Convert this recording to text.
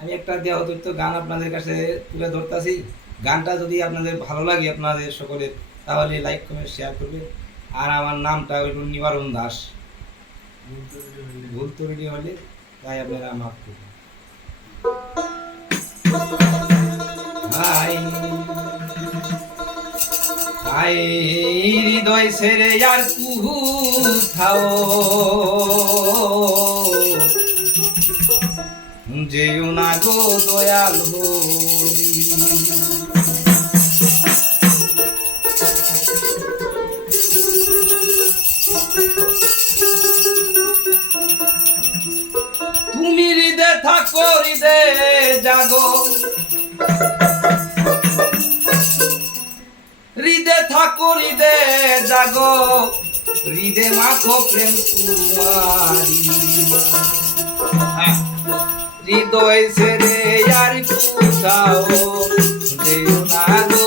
আমি একটা দেহতত্ত্ব গান আপনাদের কাছে তুলে ধরতেছি। গানটা যদি আপনাদের ভালো লাগে আপনাদের সকলের, তাহলে লাইক কমেন্ট শেয়ার করবেন। আর আমার নামটা হইল নিবারণ দাস। ভুল ত্রুটি হলে তাই আপনারা মাফ করবেন। হাই হাই হৃদয় ছেড়ে আর কোথাও যেও না গো দয়াল হরি। তুমি হৃদে থাকো হৃদে জাগো, হৃদে থাকো হৃদে জাগো, হৃদে মাখো প্রেম তোমারি। হৃদয় ছেড়ে আর কোথাও যেও না গো